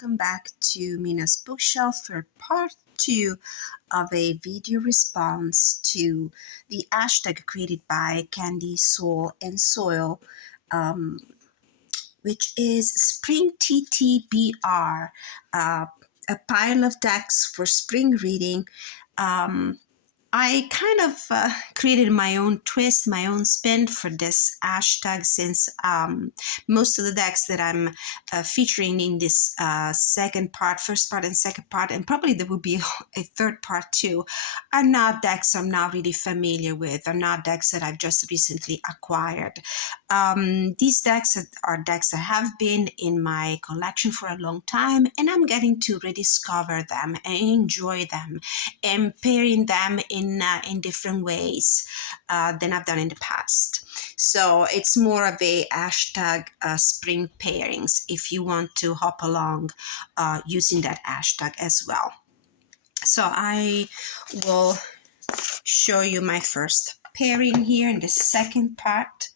welcome back to Mina's bookshelf for part 2 of a video response to the hashtag created by Candy Soul and Soil, which is Spring TTBR, a pile of decks for spring reading. I kind of created my own twist, my own spin for this hashtag, since most of the decks that I'm featuring in this first part and second part, and probably there will be a third part too, are not decks I'm not really familiar with, are not decks that I've just recently acquired. These decks are decks that have been in my collection for a long time, and I'm getting to rediscover them and enjoy them and pairing them in different ways than I've done in the past. So it's more of a hashtag spring pairings if you want to hop along using that hashtag as well. So I will show you my first pairing here in the second part.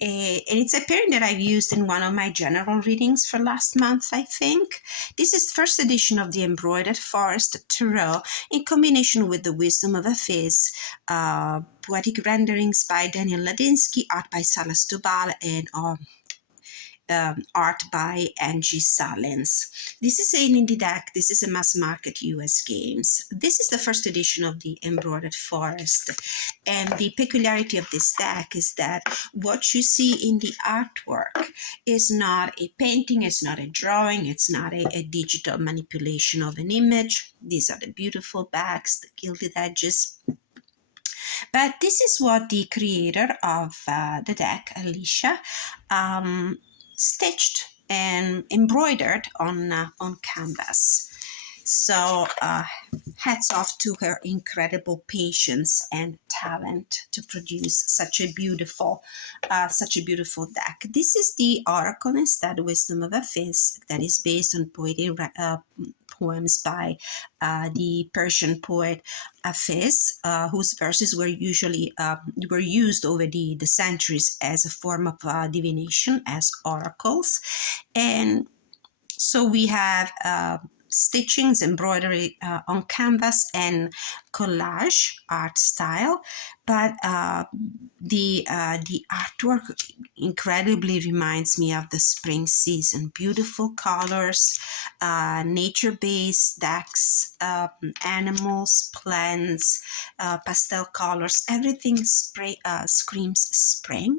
And it's a pairing that I've used in one of my general readings for last month, I think. This is the first edition of the Embroidered Forest Tarot in combination with the Wisdom of a Fizz, poetic renderings by Daniel Ladinsky, art by Salas Tubal, and art by Angie Salens. This is an indie deck. This is a mass market US games. This is the first edition of the Embroidered Forest. And the peculiarity of this deck is that what you see in the artwork is not a painting, it's not a drawing, it's not a digital manipulation of an image. These are the beautiful backs, the gilded edges. But this is what the creator of the deck, Alicia, stitched and embroidered on canvas. So hats off to her incredible patience and talent to produce such a beautiful deck. This is the Oracle instead, Wisdom of a Fizz, that is based on poems by the Persian poet Hafiz, whose verses were usually used over the centuries as a form of divination, as oracles. And so we have stitchings, embroidery on canvas, and collage art style, but the artwork incredibly reminds me of the spring season. Beautiful colors, nature-based decks, animals, plants, pastel colors, everything screams spring.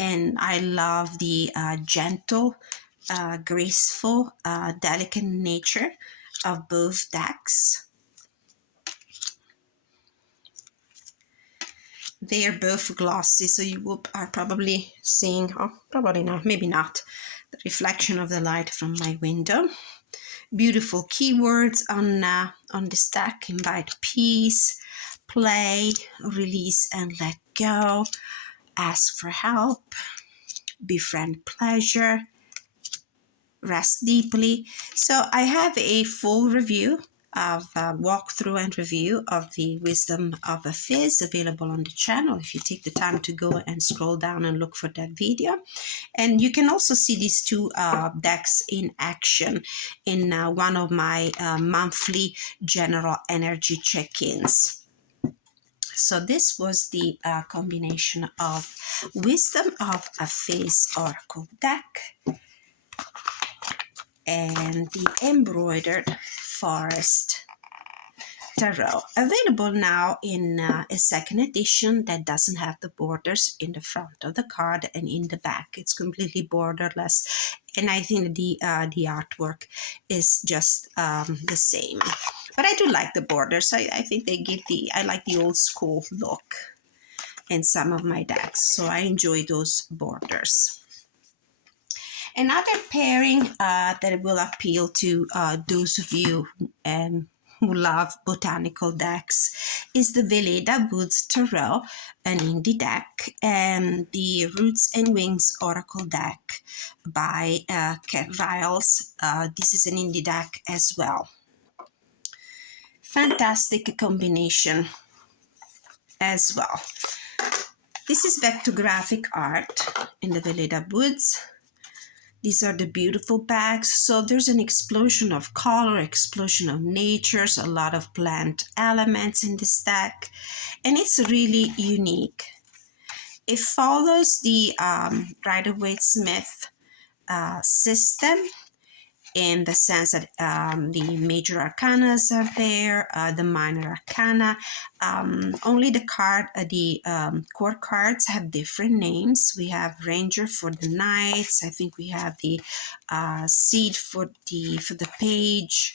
And I love the gentle, graceful, delicate nature of both decks. They are both glossy, so you are probably seeing, probably not, maybe not, the reflection of the light from my window. Beautiful keywords on this deck: invite peace, play, release and let go, ask for help, befriend pleasure, rest deeply. So I have a full review of walkthrough and review of the Wisdom of a Fizz available on the channel if you take the time to go and scroll down and look for that video. And you can also see these two decks in action in one of my monthly general energy check-ins. So this was the combination of Wisdom of a Fizz Oracle deck and the Embroidered Forest Tarot, available now in a second edition that doesn't have the borders in the front of the card and in the back. It's completely borderless, and I think the artwork is just the same. But I do like the borders. I think they give I like the old school look in some of my decks, so I enjoy those borders. Another pairing that will appeal to those of you who love botanical decks is the Veleda Woods Tarot, an indie deck, and the Roots and Wings Oracle deck by Kat Riles. This is an indie deck as well. Fantastic combination as well. This is vectographic art in the Veleda Woods. These are the beautiful bags. So there's an explosion of color, explosion of natures, a lot of plant elements in this deck, and it's really unique. It follows the Rider-Waite-Smith system, in the sense that the major arcanas are there, the minor arcana. Only the core cards have different names. We have Ranger for the Knights. I think we have the Seed for the Page,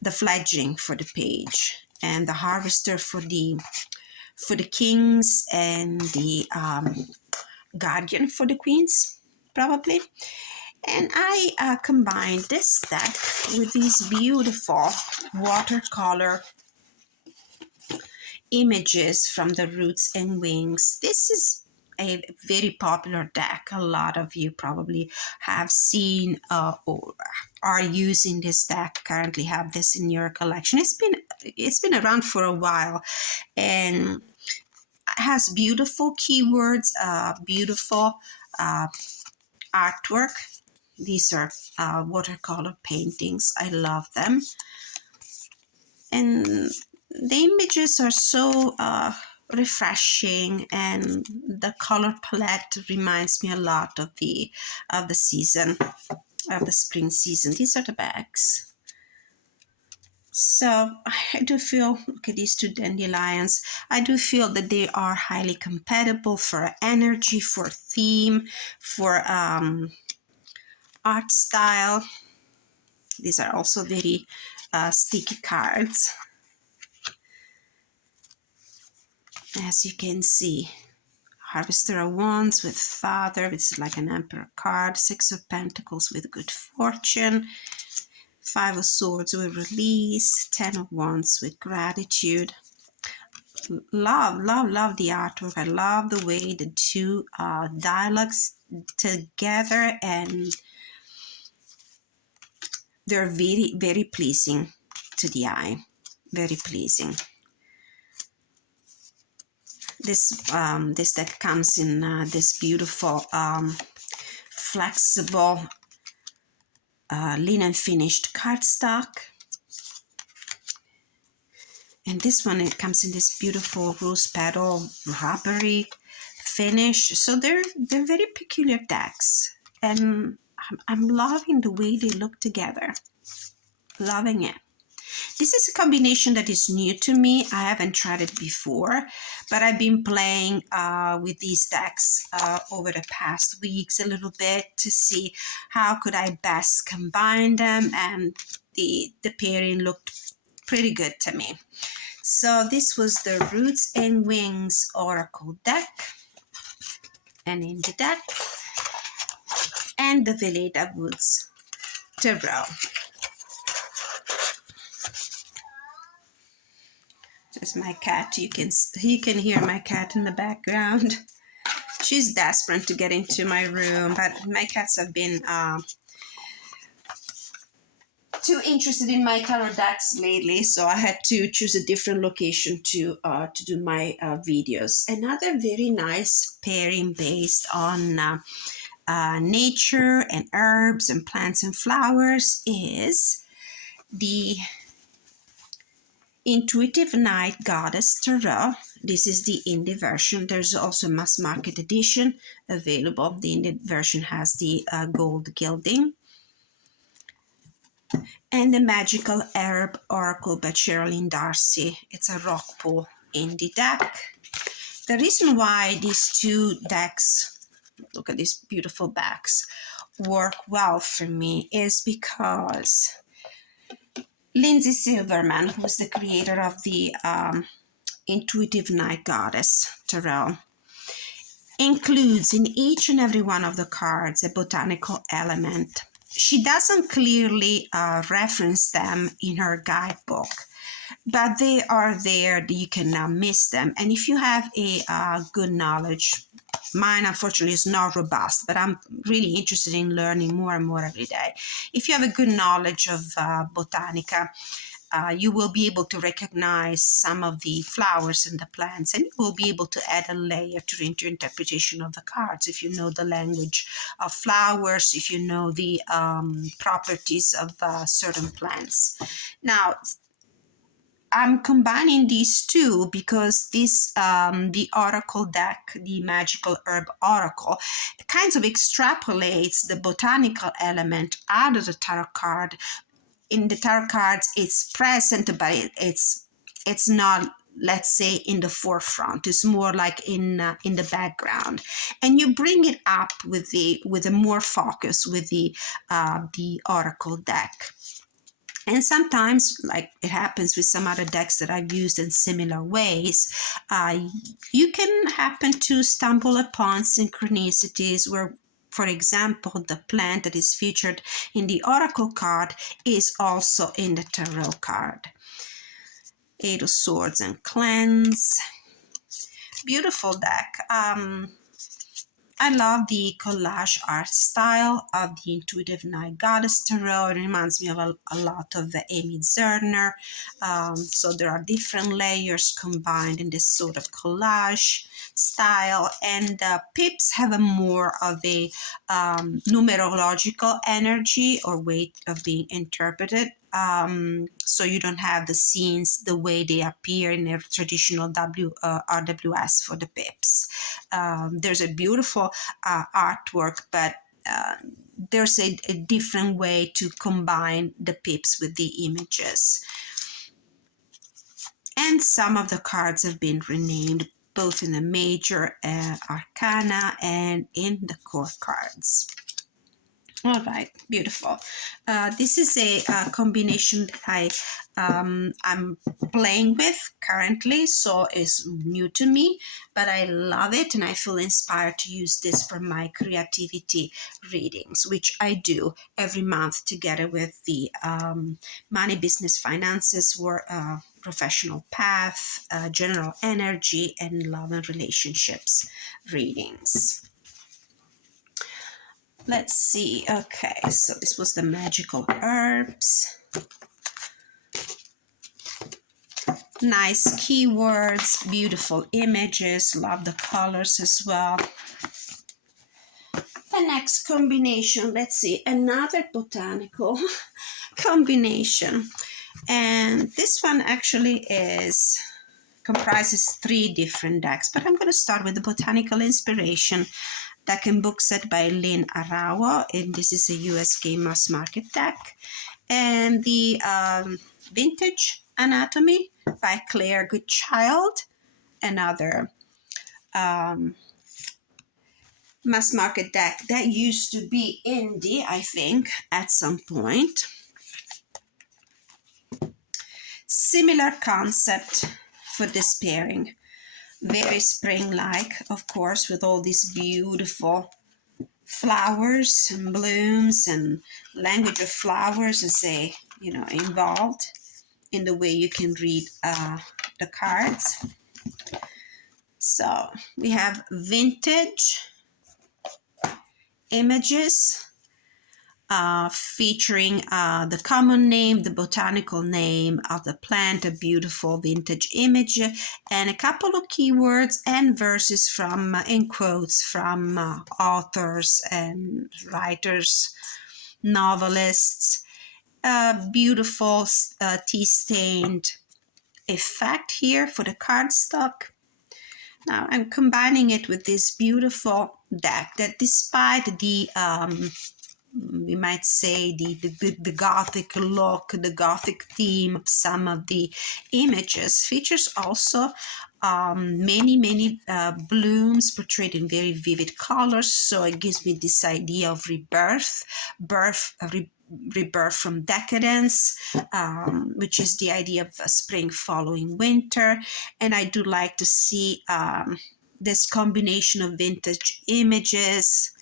the Fledgling for the Page, and the Harvester for the Kings, and the Guardian for the Queens, probably. And I combined this deck with these beautiful watercolor images from the Roots and Wings. This is a very popular deck. A lot of you probably have seen or are using this deck, currently have this in your collection. It's been around for a while, and has beautiful keywords, beautiful artwork. These are watercolor paintings. I love them. And the images are so refreshing, and the color palette reminds me a lot of the season, of the spring season. These are the bags. So I do feel, look at these two dandelions, I do feel that they are highly compatible for energy, for theme, for art style. These are also very sticky cards, as you can see. Harvester of Wands with Father, which is like an Emperor card. Six of Pentacles with Good Fortune. Five of Swords with Release. 10 of Wands with Gratitude. Love the artwork. I love the way the two dialogues together, and they're very, very pleasing to the eye. Very pleasing. This deck comes in this beautiful flexible linen finished cardstock. And this one, it comes in this beautiful rose petal rubbery finish. So they're very peculiar decks, and I'm loving the way they look together. Loving it. This is a combination that is new to me. I haven't tried it before, but I've been playing with these decks over the past weeks a little bit to see how could I best combine them, and the pairing looked pretty good to me. So this was the Roots and Wings Oracle deck, and in the deck, and the Veleda Woods Tarot. There's my cat. You can hear my cat in the background. She's desperate to get into my room, but my cats have been too interested in my color decks lately, so I had to choose a different location to do my videos. Another very nice pairing based on nature and herbs and plants and flowers is the Intuitive Night Goddess Tarot. This is the indie version. There's also a mass market edition available. The indie version has the gold gilding. And the Magical Herb Oracle by Sherilyn Darcy. It's a rock pool indie deck. The reason why these two decks, look at these beautiful backs, work well for me is because Lindsay Silverman, who's the creator of the Intuitive Night Goddess Tarot, includes in each and every one of the cards a botanical element. She doesn't clearly reference them in her guidebook, but they are there. You cannot miss them. And if you have a good knowledge, mine unfortunately is not robust, but I'm really interested in learning more and more every day. If you have a good knowledge of botanica, you will be able to recognize some of the flowers and the plants, and you will be able to add a layer to your interpretation of the cards if you know the language of flowers, if you know the properties of certain plants. Now, I'm combining these two because this the Oracle deck, the Magical Herb Oracle, kind of extrapolates the botanical element out of the tarot card. In the tarot cards, it's present, but it's not, let's say, in the forefront. It's more like in the background, and you bring it up with a more focus with the Oracle deck. And sometimes, like it happens with some other decks that I've used in similar ways, you can happen to stumble upon synchronicities where, for example, the plant that is featured in the Oracle card is also in the Tarot card. Eight of Swords and Cleanse. Beautiful deck. I love the collage art style of the Intuitive Night Goddess Tarot. It reminds me of a lot of the Amy Zerner. So there are different layers combined in this sort of collage style. And pips have a more of a numerological energy or way of being interpreted. So you don't have the scenes the way they appear in a traditional RWS for the pips. There's a beautiful artwork, but there's a different way to combine the pips with the images. And some of the cards have been renamed both in the major arcana and in the core cards. All right, beautiful. This is a combination that I'm playing with currently, so it's new to me, but I love it and I feel inspired to use this for my creativity readings, which I do every month together with the Money, Business, Finances, Professional Path, General Energy, and Love and Relationships readings. Let's see. Okay, so this was the magical herbs. Nice keywords, beautiful images, love the colors as well. The next combination, let's see, another botanical combination. And this one actually comprises 3 different decks, but I'm going to start with the Botanical Inspiration deck and book set by Lynn Arawa, and this is a US Game Mass Market deck. And the Vintage Anatomy by Claire Goodchild, another mass market deck that used to be indie, I think, at some point. Similar concept for this pairing. Very spring-like, of course, with all these beautiful flowers and blooms and language of flowers as they, involved in the way you can read the cards. So we have vintage images featuring the common name, the botanical name of the plant, a beautiful vintage image, and a couple of keywords and verses from, in quotes, from authors and writers, novelists. Beautiful tea-stained effect here for the cardstock. Now I'm combining it with this beautiful deck that, despite the we might say the gothic look, the gothic theme of some of the images, features also many blooms portrayed in very vivid colors. So it gives me this idea of rebirth from decadence, which is the idea of spring following winter. And I do like to see this combination of vintage images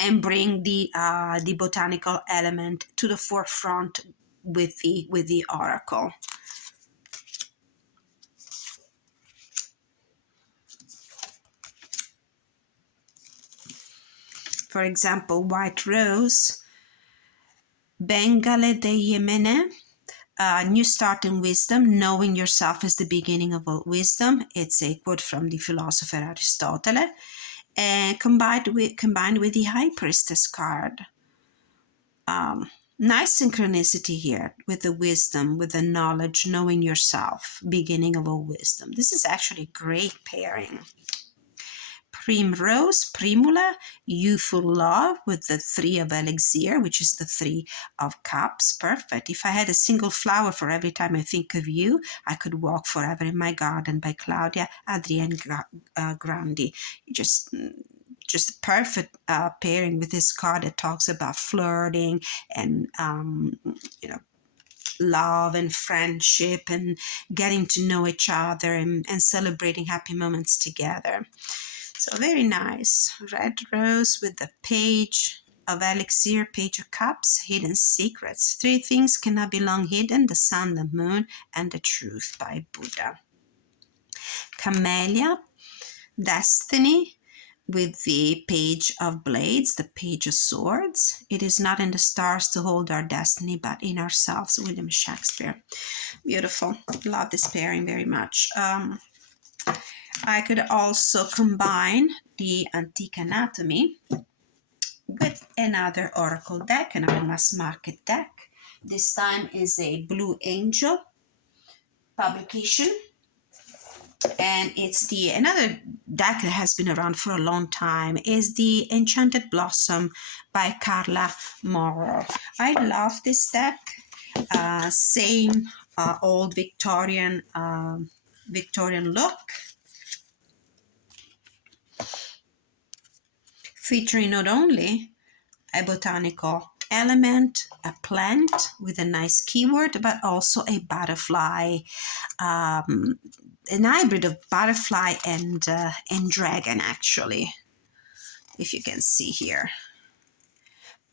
and bring the botanical element to the forefront with the oracle. For example, white rose Bengale de Yemene, New Start in Wisdom, Knowing Yourself is the Beginning of All Wisdom. It's a quote from the philosopher Aristotle, and combined with the High Priestess card. Nice synchronicity here with the wisdom, with the knowledge, knowing yourself, beginning of all wisdom. This is actually a great pairing. Primrose, Primula, youthful love with the 3 of elixir, which is the 3 of cups. Perfect. If I had a single flower for every time I think of you, I could walk forever in my garden, by Claudia Adrienne Grandi. Just a perfect pairing with this card that talks about flirting and love and friendship and getting to know each other and celebrating happy moments together. So very nice. Red rose with the page of elixir, page of cups, hidden secrets. 3 things cannot be long hidden: the sun, the moon, and the truth, by Buddha. Camellia, destiny, with the page of blades, the page of swords. It is not in the stars to hold our destiny, but in ourselves. William Shakespeare. Beautiful. Love this pairing very much. I could also combine the Antique Anatomy with another oracle deck, another mass market deck. This time is a Blue Angel publication. And it's another deck that has been around for a long time, is the Enchanted Blossom by Carla Morrow. I love this deck. Same old Victorian look, featuring not only a botanical element, a plant with a nice keyword, but also a butterfly, an hybrid of butterfly and dragon, actually, if you can see here.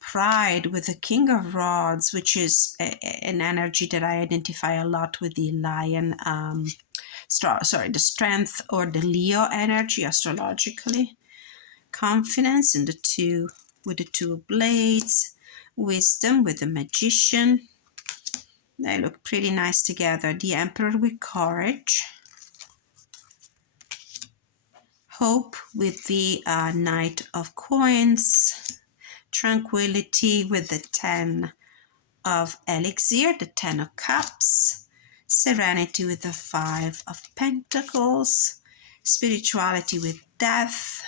Pride with the King of Rods, which is an energy that I identify a lot with the lion, the strength or the Leo energy astrologically. Confidence in the 2 with the 2 of blades. Wisdom with the Magician. They look pretty nice together. The Emperor with courage. Hope with the Knight of Coins. Tranquility with the 10 of elixir, the 10 of cups. Serenity with the 5 of pentacles. Spirituality with death.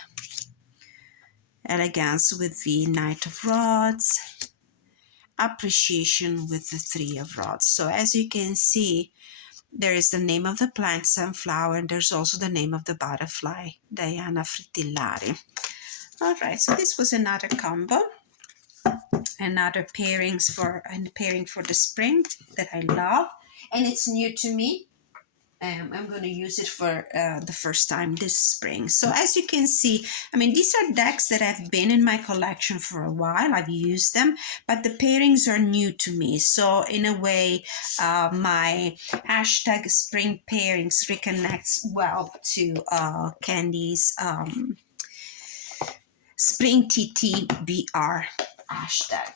Elegance with the Knight of Rods. Appreciation with the 3 of Rods. So as you can see, there is the name of the plant, sunflower, and there's also the name of the butterfly, Diana Fritillari. All right, so this was another combo, another pairing for the spring that I love, and it's new to me. I'm going to use it for the first time this spring. So as you can see, I mean, these are decks that have been in my collection for a while. I've used them, but the pairings are new to me. So in a way, my hashtag spring pairings reconnects well to Candy's spring TTBR hashtag.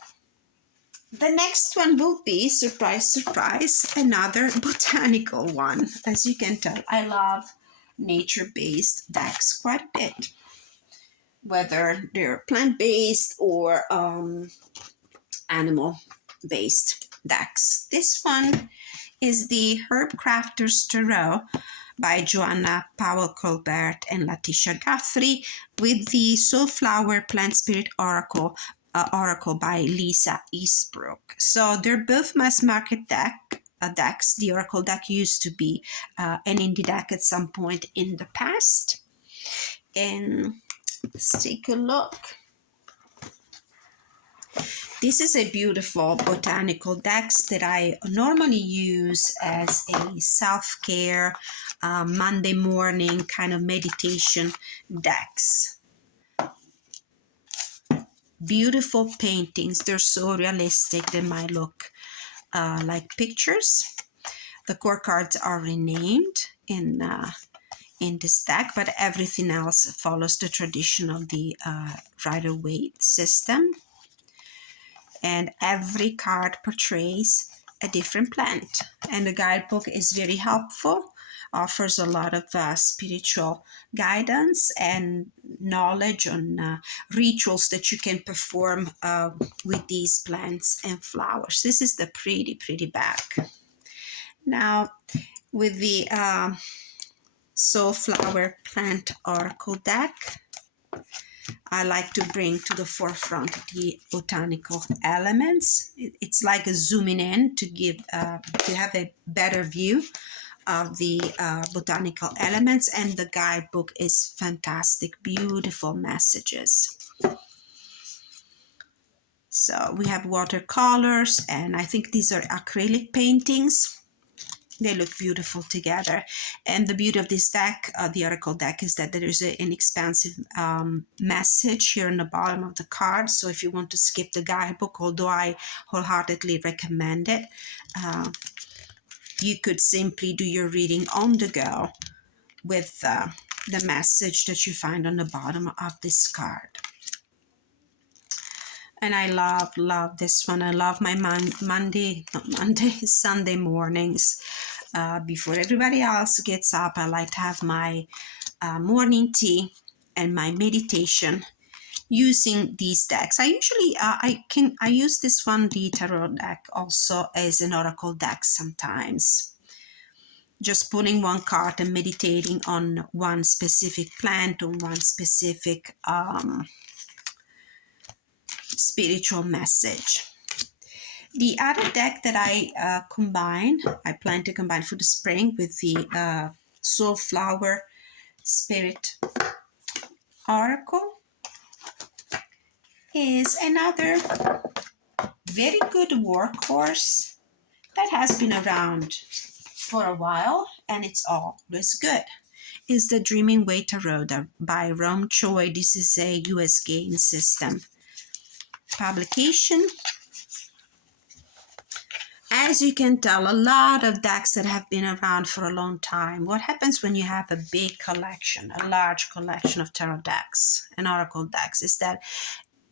The next one will be, surprise, surprise, another botanical one. As you can tell, I love nature-based decks quite a bit, whether they're plant-based or animal-based decks. This one is the Herb Crafter's Tarot by Joanna Powell Colbert and Letitia Guthrie, with the Soulflower Plant Spirit Oracle by Lisa Eastbrook. So they're both mass market decks. The Oracle deck used to be an indie deck at some point in the past. And let's take a look. This is a beautiful botanical deck that I normally use as a self-care Monday morning kind of meditation decks. Beautiful paintings. They're so realistic they might look like pictures. The core cards are renamed in this deck, but everything else follows the tradition of the Rider-Waite system. and every card portrays a different plant. And the guidebook is very helpful, offers a lot of spiritual guidance and knowledge on rituals that you can perform with these plants and flowers. This is the pretty back. Now, with the Soulflower Plant Oracle deck, I like to bring to the forefront the botanical elements. It's like a zooming in to have a better view of the botanical elements, and the guidebook is fantastic, beautiful messages. So we have watercolors, and I think these are acrylic paintings. They look beautiful together. And the beauty of this deck, the Oracle deck, is that there is an expansive message here on the bottom of the card. So if you want to skip the guidebook, although I wholeheartedly recommend it, you could simply do your reading on the go with the message that you find on the bottom of this card. And I love this one. I love my Sunday mornings. Before everybody else gets up, I like to have my morning tea and my meditation using these decks. I usually I use this one, the tarot deck, also as an oracle deck sometimes. Just pulling one card and meditating on one specific plant, on one specific spiritual message. The other deck that I plan to combine for the spring with the Soulflower Spirit Oracle is another very good workhorse that has been around for a while, and it's always good. Is the Dreaming Way Tarot by Rome Choi. This is a US game system publication. As you can tell, a lot of decks that have been around for a long time. What happens when you have a big collection, a large collection of tarot decks and oracle decks, is that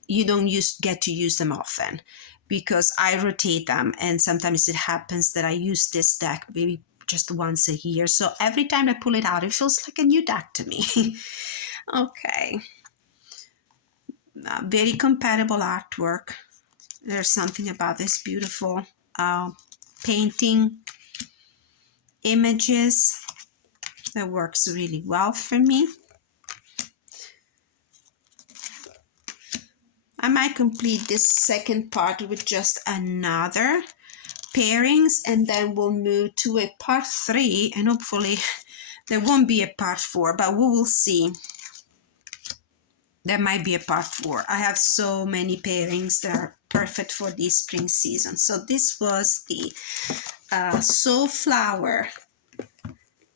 you don't get to use them often, because I rotate them, and sometimes it happens that I use this deck maybe just once a year. So every time I pull it out, it feels like a new deck to me. Okay. Very compatible artwork. There's something about this beautiful painting images that works really well for me. I might complete this second part with just another pairings, and then we'll move to a part 3, and hopefully there won't be a part 4, but we will see. There might be a part 4. I have so many pairings that are perfect for this spring season. So this was the Soulflower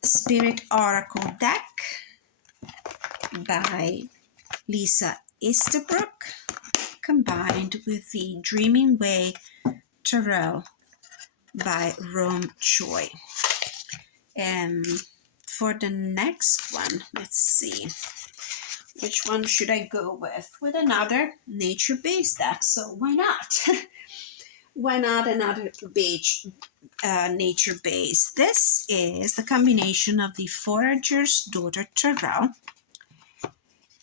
Spirit Oracle deck by Lisa Easterbrook, combined with the Dreaming Way Tarot by Rome Choi. And for the next one, let's see. Which one should I go with? With another nature-based deck, so why not? Why not another nature-based? This is the combination of the Forager's Daughter Tarot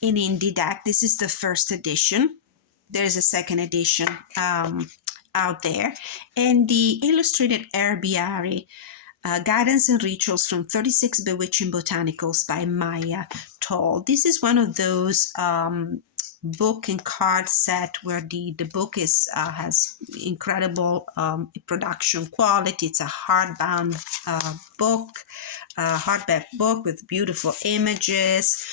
in indie deck. This is the first edition. There's a second edition out there. And the Illustrated Herbiary, Guidance and Rituals from 36 Bewitching Botanicals by Maya Toll. This is one of those book and card set where the book has incredible production quality. It's a hardbound hardback book with beautiful images,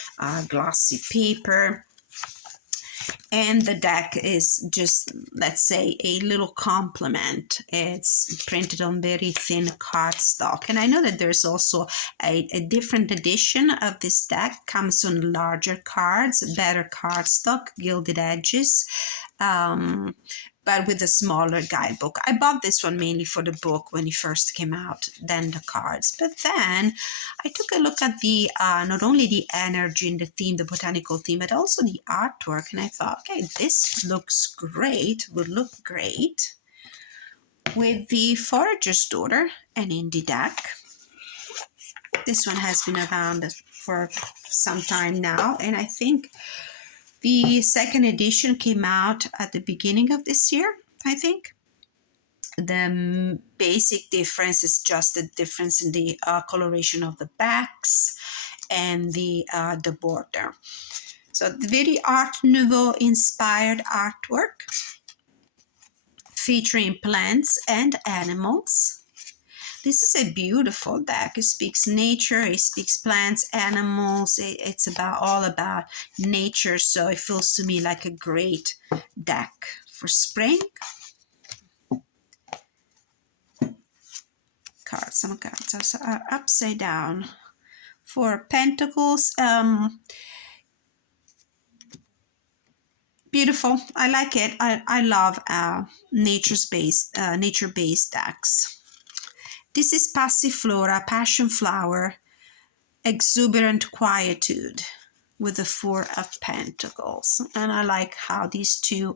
glossy paper. And the deck is just, let's say, a little complement. It's printed on very thin cardstock. And I know that there's also a different edition of this deck. Comes on larger cards, better cardstock, gilded edges, but with a smaller guidebook. I bought this one mainly for the book when it first came out, then the cards. But then I took a look at the not only the energy and the theme, the botanical theme, but also the artwork. And I thought, Okay, this looks great, would look great with the Forager's Daughter, an indie deck. This one has been around for some time now, and I think the second edition came out at the beginning of this year, I think. The basic difference is just the difference in the coloration of the backs and the border. So the very Art Nouveau inspired artwork featuring plants and animals. This is a beautiful deck. It speaks nature, it speaks plants, animals. It's all about nature. So it feels to me like a great deck for spring. Some cards are upside down. For Pentacles, beautiful. I like it. I love nature-based decks. This is Passiflora, Passion Flower, Exuberant Quietude with the Four of Pentacles. And I like how these two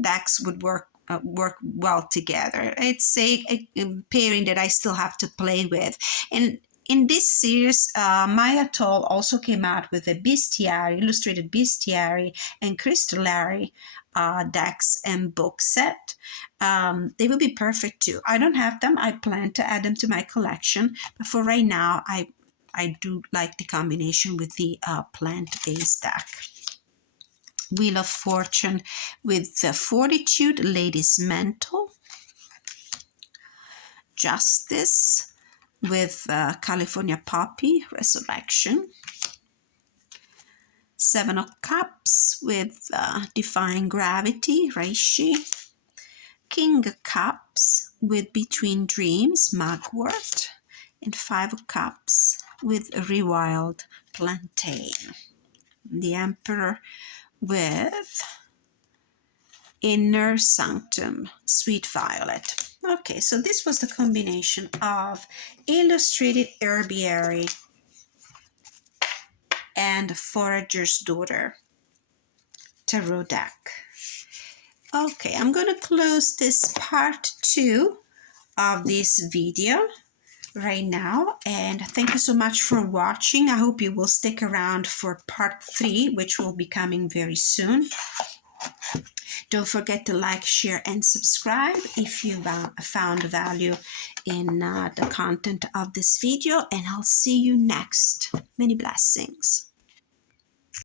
decks would work well together. It's a pairing that I still have to play with. And in this series, Maya Toll also came out with a Bestiary, Illustrated Bestiary and Crystallary decks and book set. They will be perfect too. I don't have them. I plan to add them to my collection. But for right now, I do like the combination with the plant-based deck. Wheel of Fortune with the Fortitude, Lady's Mantle, Justice with California Poppy, Resurrection, Seven of Cups with Defying Gravity, Reishi, King of Cups with Between Dreams, Mugwort, and Five of Cups with Rewild, Plantain. The Emperor with Inner Sanctum, Sweet Violet. Okay, so this was the combination of Illustrated Herbiary and Forager's Daughter tarot deck. Okay, I'm going to close this part 2 of this video right now, and thank you so much for watching. I hope you will stick around for part 3, which will be coming very soon. Don't forget to like, share, and subscribe if you found value in the content of this video, and I'll see you next. Many blessings.